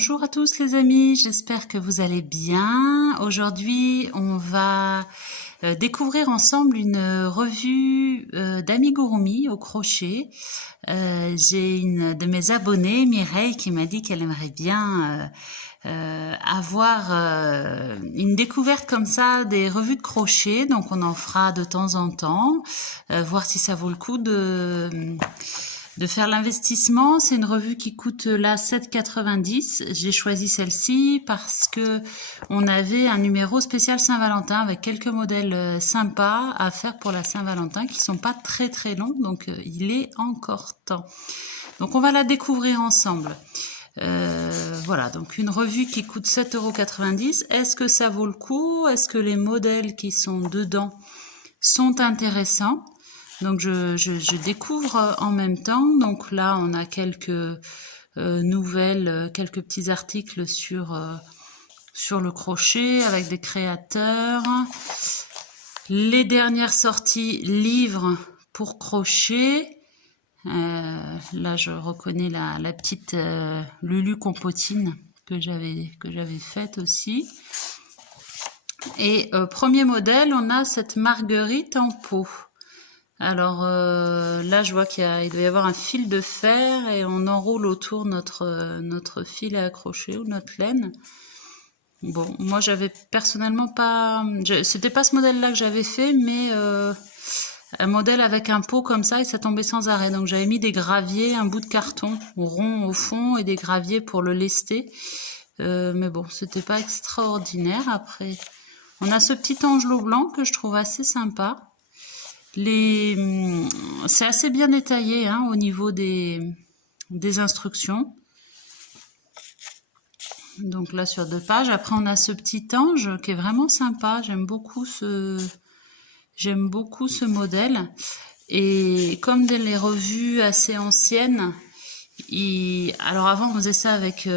Bonjour à tous les amis, j'espère que vous allez bien. Aujourd'hui, on va découvrir ensemble une revue d'amigurumi au crochet. J'ai une de mes abonnées, Mireille, qui m'a dit qu'elle aimerait bien avoir une découverte comme ça des revues de crochet. Donc on en fera de temps en temps, voir si ça vaut le coup de faire l'investissement. C'est une revue qui coûte là 7,90 €. J'ai choisi celle-ci parce que on avait un numéro spécial Saint-Valentin avec quelques modèles sympas à faire pour la Saint-Valentin qui sont pas très très longs, donc il est encore temps. Donc on va la découvrir ensemble. Voilà, donc une revue qui coûte 7,90 €. Est-ce que ça vaut le coup? Est-ce que les modèles qui sont dedans sont intéressants? Donc je découvre en même temps. Donc là, on a quelques nouvelles, quelques petits articles sur le crochet avec des créateurs. Les dernières sorties livres pour crochet. Là, je reconnais la petite Lulu Compotine que j'avais faite aussi. Et premier modèle, on a cette Marguerite en peau. Alors là, je vois qu'il doit y avoir un fil de fer et on enroule autour notre fil à accrocher ou notre laine. Bon, moi j'avais personnellement pas... C'était pas ce modèle-là que j'avais fait, mais un modèle avec un pot comme ça et ça tombait sans arrêt. Donc j'avais mis des graviers, un bout de carton rond au fond et des graviers pour le lester. Mais bon, c'était pas extraordinaire. Après, on a ce petit angelot blanc que je trouve assez sympa. C'est assez bien détaillé hein, au niveau des instructions. Donc là sur 2 pages. Après on a ce petit ange qui est vraiment sympa. J'aime beaucoup ce modèle. Et comme les revues assez anciennes, alors avant on faisait ça avec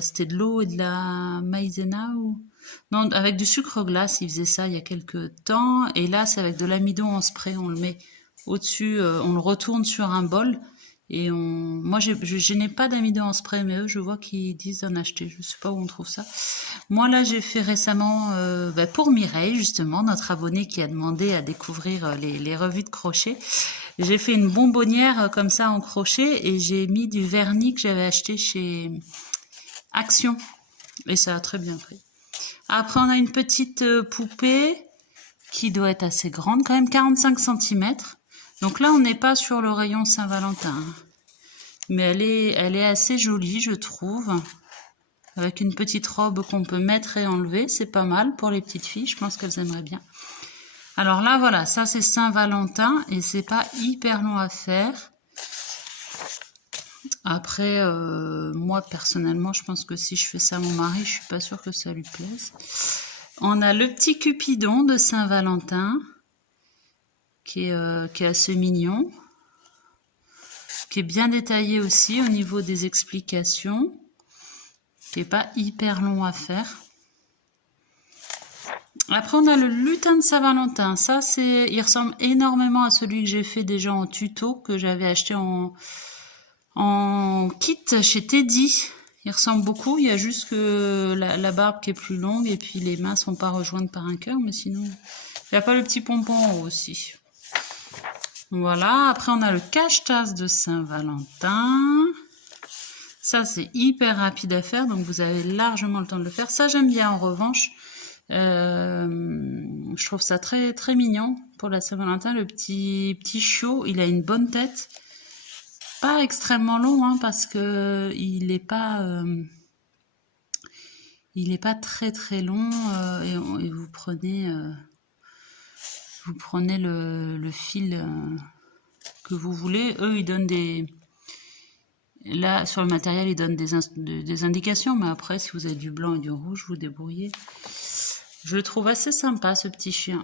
c'était de l'eau et de la maïzena ou non, avec du sucre glace, il faisait ça il y a quelques temps. Et là, c'est avec de l'amidon en spray. On le met au-dessus, on le retourne sur un bol. Et moi, je n'ai pas d'amidon en spray, mais eux, je vois qu'ils disent d'en acheter. Je ne sais pas où on trouve ça. Moi, là, j'ai fait récemment, pour Mireille, justement, notre abonnée qui a demandé à découvrir les revues de crochet. J'ai fait une bonbonnière comme ça en crochet et j'ai mis du vernis que j'avais acheté chez Action. Et ça a très bien pris. Après, on a une petite poupée qui doit être assez grande, quand même 45 cm. Donc là, on n'est pas sur le rayon Saint-Valentin. Mais elle est assez jolie, je trouve. Avec une petite robe qu'on peut mettre et enlever. C'est pas mal pour les petites filles. Je pense qu'elles aimeraient bien. Alors là, voilà, ça c'est Saint-Valentin. Et c'est pas hyper long à faire. Après, moi personnellement, je pense que si je fais ça à mon mari, je suis pas sûre que ça lui plaise. On a le petit Cupidon de Saint-Valentin, qui est assez mignon, qui est bien détaillé aussi au niveau des explications, qui est pas hyper long à faire. Après, on a le lutin de Saint-Valentin. Ça, il ressemble énormément à celui que j'ai fait déjà en tuto, que j'avais acheté en kit chez Teddy. Il ressemble beaucoup, il y a juste que la barbe qui est plus longue et puis les mains sont pas rejointes par un cœur, mais sinon il n'y a pas le petit pompon en haut aussi. Voilà, après on a le cache-tasse de Saint-Valentin. Ça c'est hyper rapide à faire, donc vous avez largement le temps de le faire. Ça j'aime bien en revanche. Je trouve ça très très mignon pour la Saint-Valentin. Le petit chiot, il a une bonne tête. Pas extrêmement long hein, parce que il est pas très très long et vous prenez le fil que vous voulez. Eux ils donnent là sur le matériel ils donnent des indications, mais après si vous avez du blanc et du rouge vous débrouillez. Je le trouve assez sympa ce petit chien.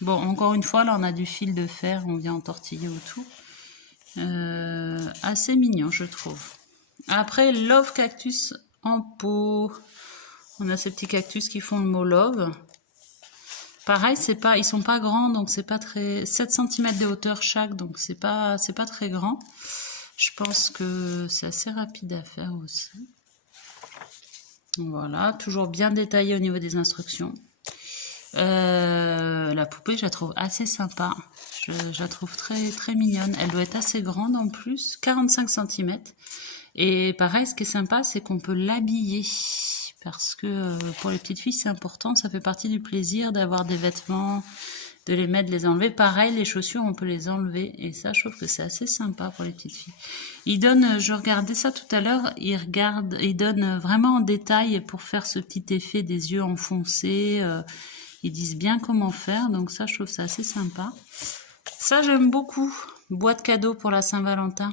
Bon, encore une fois là on a du fil de fer, on vient entortiller autour. Assez mignon je trouve. Après Love Cactus en peau, on a ces petits cactus qui font le mot love. Pareil, ils sont pas grands, donc c'est pas très 7 cm de hauteur chaque, donc c'est pas très grand. Je pense que c'est assez rapide à faire aussi. Voilà, toujours bien détaillé au niveau des instructions. La poupée, je la trouve assez sympa. Je la trouve très, très mignonne. Elle doit être assez grande en plus, 45 cm. Et pareil, ce qui est sympa, c'est qu'on peut l'habiller. Parce que pour les petites filles, c'est important. Ça fait partie du plaisir d'avoir des vêtements, de les mettre, de les enlever. Pareil, les chaussures, on peut les enlever. Et ça, je trouve que c'est assez sympa pour les petites filles. Il donne, je regardais ça tout à l'heure, il donne vraiment en détail pour faire ce petit effet des yeux enfoncés. Ils disent bien comment faire, donc ça, je trouve ça assez sympa. Ça, j'aime beaucoup. Boîte cadeau pour la Saint-Valentin.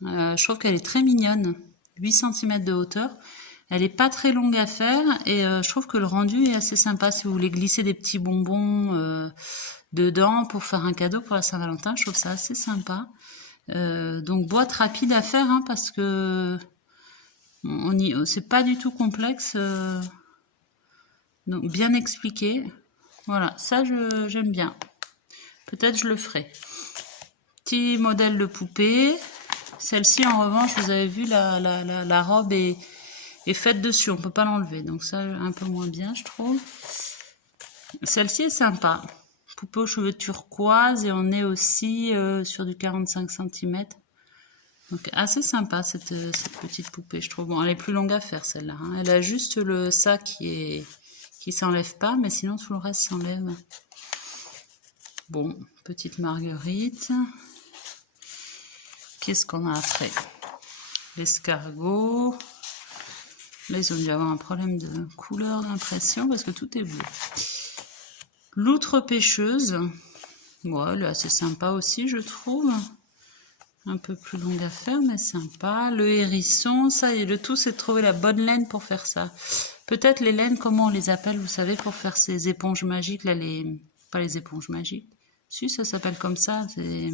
Je trouve qu'elle est très mignonne. 8 cm de hauteur. Elle n'est pas très longue à faire et je trouve que le rendu est assez sympa. Si vous voulez glisser des petits bonbons dedans pour faire un cadeau pour la Saint-Valentin, je trouve ça assez sympa. Donc boîte rapide à faire hein, parce que c'est pas du tout complexe. Donc bien expliqué. Voilà, ça j'aime bien. Peut-être je le ferai. Petit modèle de poupée. Celle-ci en revanche, vous avez vu, la robe est faite dessus, on peut pas l'enlever. Donc ça, un peu moins bien, je trouve. Celle-ci est sympa. Poupée aux cheveux turquoise et on est aussi sur du 45 cm. Donc assez sympa cette petite poupée, je trouve. Bon, elle est plus longue à faire celle-là. Hein. Elle a juste le sac qui s'enlève pas, mais sinon tout le reste s'enlève. Bon, petite marguerite. Qu'est-ce qu'on a après? L'escargot. Là, ils ont dû avoir un problème de couleur d'impression parce que tout est bleu. L'outre pêcheuse. Ouais, elle est assez sympa aussi, je trouve. Un peu plus longue à faire, mais sympa. Le hérisson, ça et le tout, c'est de trouver la bonne laine pour faire ça. Peut-être les laines, comment on les appelle, vous savez, pour faire ces éponges magiques, là, pas les éponges magiques. Si, ça s'appelle comme ça, c'est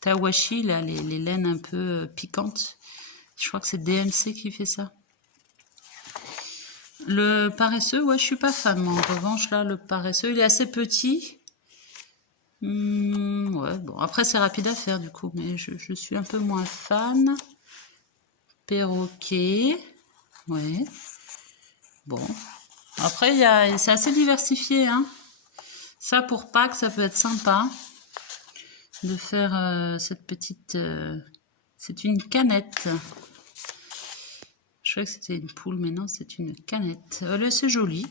Tawashi, là, les laines un peu piquantes. Je crois que c'est DMC qui fait ça. Le paresseux, ouais, je suis pas fan, moi. En revanche, là, le paresseux, il est assez petit. Ouais, bon, après, c'est rapide à faire, du coup, mais je suis un peu moins fan. Perroquet, ouais. Bon. Après, c'est assez diversifié, hein. Ça, pour Pâques, ça peut être sympa de faire cette petite... c'est une canette. Je croyais que c'était une poule, mais non, c'est une canette. C'est joli,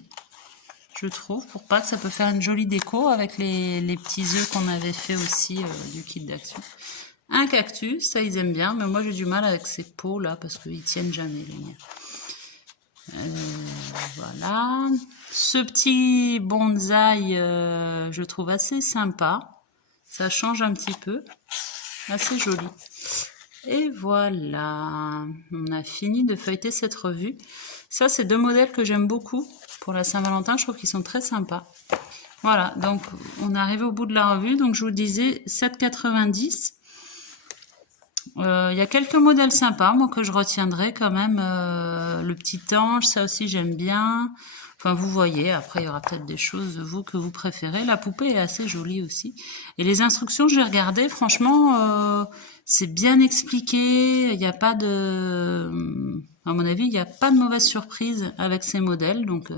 je trouve. Pour Pâques, ça peut faire une jolie déco avec les petits œufs qu'on avait fait aussi du kit d'action. Un cactus, ça ils aiment bien, mais moi j'ai du mal avec ces pots là parce qu'ils tiennent jamais les miens. Voilà. Ce petit bonsaï, je trouve assez sympa. Ça change un petit peu. Assez joli. Et voilà, on a fini de feuilleter cette revue. Ça, c'est deux modèles que j'aime beaucoup pour la Saint-Valentin. Je trouve qu'ils sont très sympas. Voilà, donc on est arrivé au bout de la revue. Donc je vous disais 7,90. Il y a quelques modèles sympas, moi, que je retiendrai quand même. Le petit ange, ça aussi j'aime bien. Enfin, vous voyez, après, il y aura peut-être des choses, vous, que vous préférez. La poupée est assez jolie aussi. Et les instructions, j'ai regardé, franchement, c'est bien expliqué. Il n'y a pas de... À mon avis, il n'y a pas de mauvaise surprise avec ces modèles. Donc,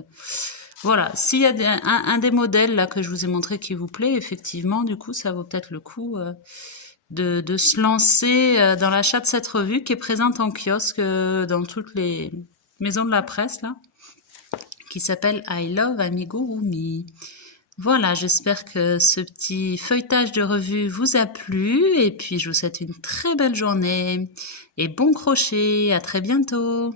voilà. S'il y a un des modèles là que je vous ai montré qui vous plaît, effectivement, du coup, ça vaut peut-être le coup de se lancer dans l'achat de cette revue qui est présente en kiosque dans toutes les maisons de la presse, là, qui s'appelle I Love Amigurumi. Voilà, j'espère que ce petit feuilletage de revue vous a plu et puis je vous souhaite une très belle journée et bon crochet, à très bientôt.